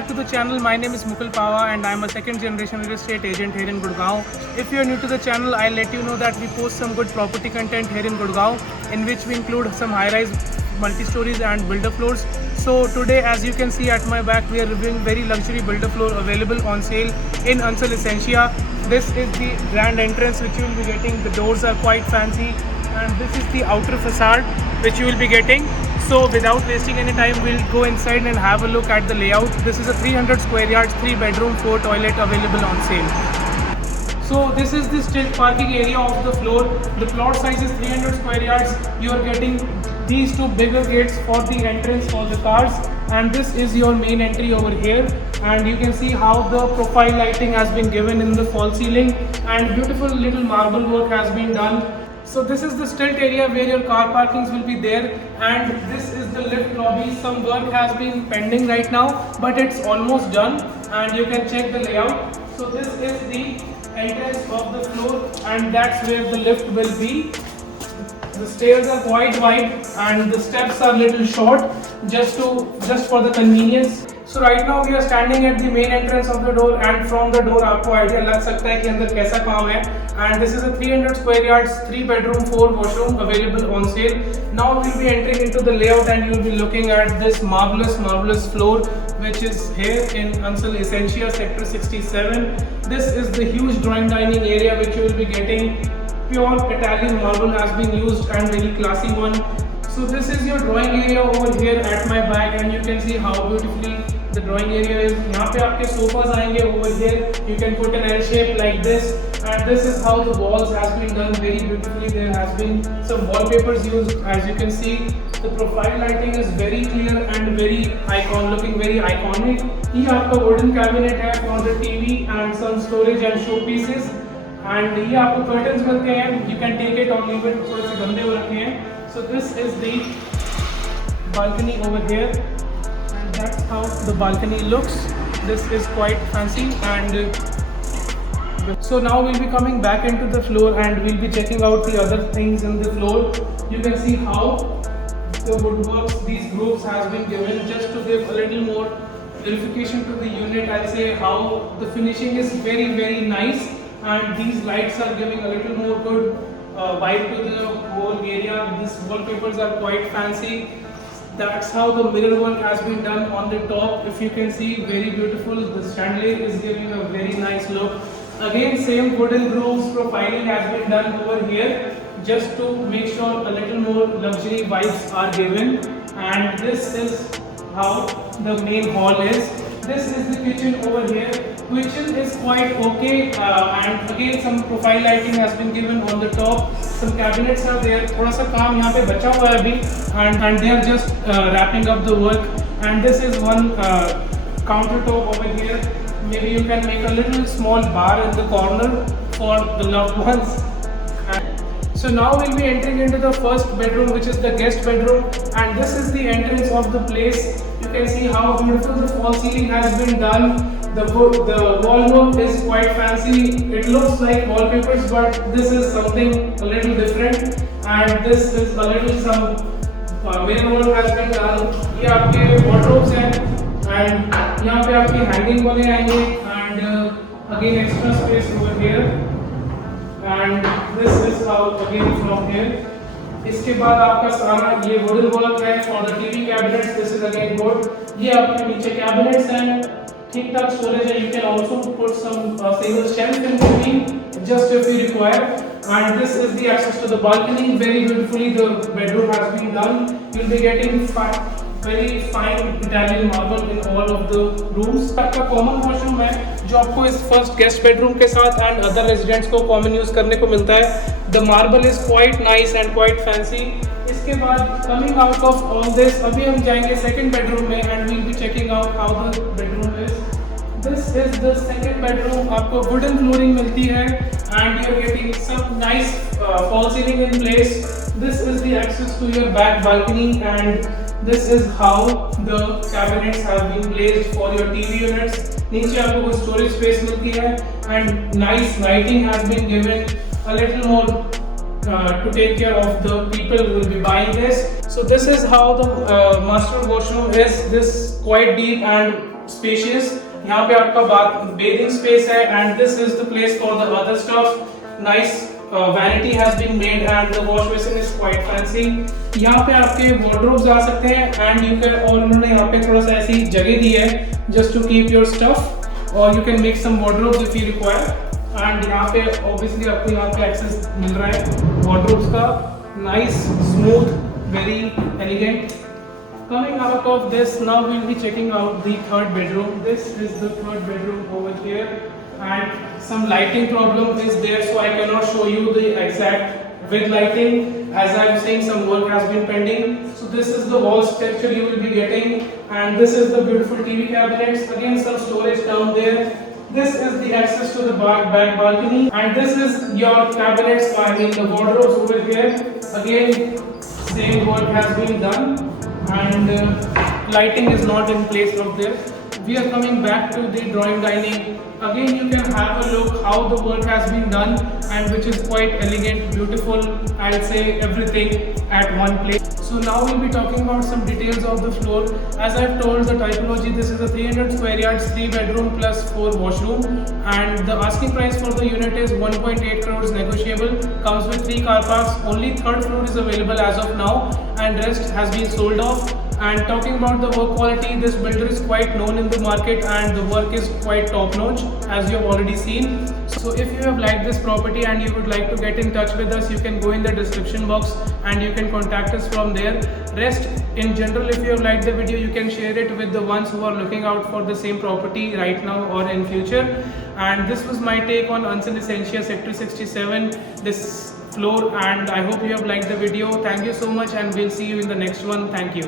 back to the channel. My name is Mukul Pawa and I'm a second generation real estate agent here in Gurgaon. If you are new to the channel, I'll let you know that we post some good property content here in Gurgaon, in which we include some high-rise multi-stories and builder floors. So today, as you can see at my back, we are reviewing very luxury builder floor available on sale in Ansal Essentia. This is the grand entrance which you will be getting. The doors are quite fancy and this is the outer facade which you will be getting. So without wasting any time, we'll go inside and have a look at the layout. This is a 300 square yards, 3 bedroom, 4 toilet available on sale. So this is the still parking area of the floor. The plot size is 300 square yards. You are getting these two bigger gates for the entrance for the cars, and this is your main entry over here. And you can see how the profile lighting has been given in the false ceiling, and beautiful little marble work has been done. So this is the stilt area where your car parkings will be there, and this is the lift lobby. Some work has been pending right now, but it's almost done, and you can check the layout. So this is the entrance of the floor, and that's where the lift will be. The stairs are quite wide and the steps are little short, just for the convenience. So right now we are standing at the main entrance of the door, and from the door आपको idea लग सकता है कि अंदर कैसा काम है. And this is a 300 square yards, 3 bedroom, 4 washroom available on sale. Now we'll be entering into the layout and you'll be looking at this marvelous floor which is here in Ansal Essentia sector 67. This is the huge drawing dining area which you will be getting. Pure Italian marble has been used and very classy one. So this is your drawing area over here at my back, and you can see how beautifully the drawing area is. यहाँ पे आपके sofas आएंगे over here. You can put an L shape like this, and this is how the walls has been done very beautifully. There has been some wallpapers used. As you can see, the profile lighting is very clear and very looking very iconic. ये आपका wooden cabinet है for the TV and some storage and showpieces. And ये आपको curtains मिलते हैं. You can take it or leave it. थोड़े से गंदे हो रखे हैं. So this is the balcony over here, and that's how the balcony looks. This is quite fancy, and so now we'll be coming back into the floor and we'll be checking out the other things in the floor. You can see how the woodworks, these grooves has been given just to give a little more verification to the unit. I'll say how the finishing is very nice, and these lights are giving a little more good vibe to the whole area. These wallpapers are quite fancy. That's how the mirror work has been done on the top. If you can see, very beautiful. The chandelier is giving a very nice look. Again, same wooden grooves profiling has been done over here, just to make sure a little more luxury vibes are given. And this is how the main hall is. This is the kitchen over here. Kitchen is quite okay, and again some profile lighting has been given on the top. Some cabinets are there. थोड़ा सा काम यहाँ पे बचा हुआ है अभी, and they are just wrapping up the work. And this is one countertop over here. Maybe you can make a little small bar in the corner for the loved ones. So now we'll be entering into the first bedroom, which is the guest bedroom, and this is the entrance of the place. You can see how beautiful the false ceiling has been done. The wall work is quite fancy. It looks like wallpapers, but this is something a little different. And this is a little some mirror work has been done. ये आपके wardrobes हैं, and यहाँ पे आपके hanging वाले आएंगे, and again extra space over here. And this is how again from here. इसके बाद आपका सारा ये wooden work है for the TV cabinets. This is again good. ये आपके नीचे cabinets हैं. ठीक ठाक storage है. You can also put some single shelf in between, just if you require. And this is the access to the balcony. Very beautifully the bedroom has been done. You'll be getting very fine Italian marble in all of the rooms. आपका common washroom है, जो आपको इस first guest bedroom के साथ and other residents को common use करने को मिलता है. The marble is quite nice and quite fancy. इसके बाद coming out of all this, अभी हम जाएंगे second bedroom में, and we'll be checking out how the bedroom is. This is the second bedroom. आपको wooden flooring मिलती है, and you're getting some nice false ceiling in place. This is the access to your back balcony, and this is how the cabinets have been placed for your TV units. नीचे आपको कुछ storage space मिलती है, and nice lighting has been given. A little more to take care of the people who will be buying this. So this is how the master washroom is. This quite deep and spacious. यहाँ पे आपका bathing space है, and this is the place for the other stuff. Nice vanity has been made and the wash basin is quite fancy. यहाँ पे आपके wardrobes आ सकते हैं and you can, और उन्होंने यहाँ पे थोड़ा सा ऐसी जगह दी है just to keep your stuff, or you can make some wardrobes if you require. And यहाँ पे obviously आपको यहाँ पे access मिल रहा है wardrobes का. Nice, smooth, very elegant. Coming out of this, now we'll be checking out the third bedroom. This is the third bedroom over here, and some lighting problem is there, so I cannot show you the exact with lighting, as I'm saying some work has been pending. So this is the wall structure you will be getting, and this is the beautiful TV cabinets. Again, some storage down there. This is the access to the back balcony, and this is your cabinets. I mean the wardrobes over here. Again, same work has been done, and lighting is not in place out there. We are coming back to the drawing dining. Again, you can have a look how the work has been done, and which is quite elegant, beautiful. I'll say everything at one place. So now we'll be talking about some details of the floor. As I've told the typology, this is a 300 square yards, 3 bedroom plus 4 washroom, and the asking price for the unit is 1.8 crores negotiable. Comes with 3 car parks. Only third floor is available as of now, and rest has been sold off. And talking about the work quality, this builder is quite known in the market and the work is quite top notch, as you have already seen. So if you have liked this property and you would like to get in touch with us, you can go in the description box and you can contact us from there. Rest in general, if you have liked the video, you can share it with the ones who are looking out for the same property right now or in future. And this was my take on Ansan Essentia Sector 67, this floor, and I hope you have liked the video. Thank you so much, and we'll see you in the next one. Thank you.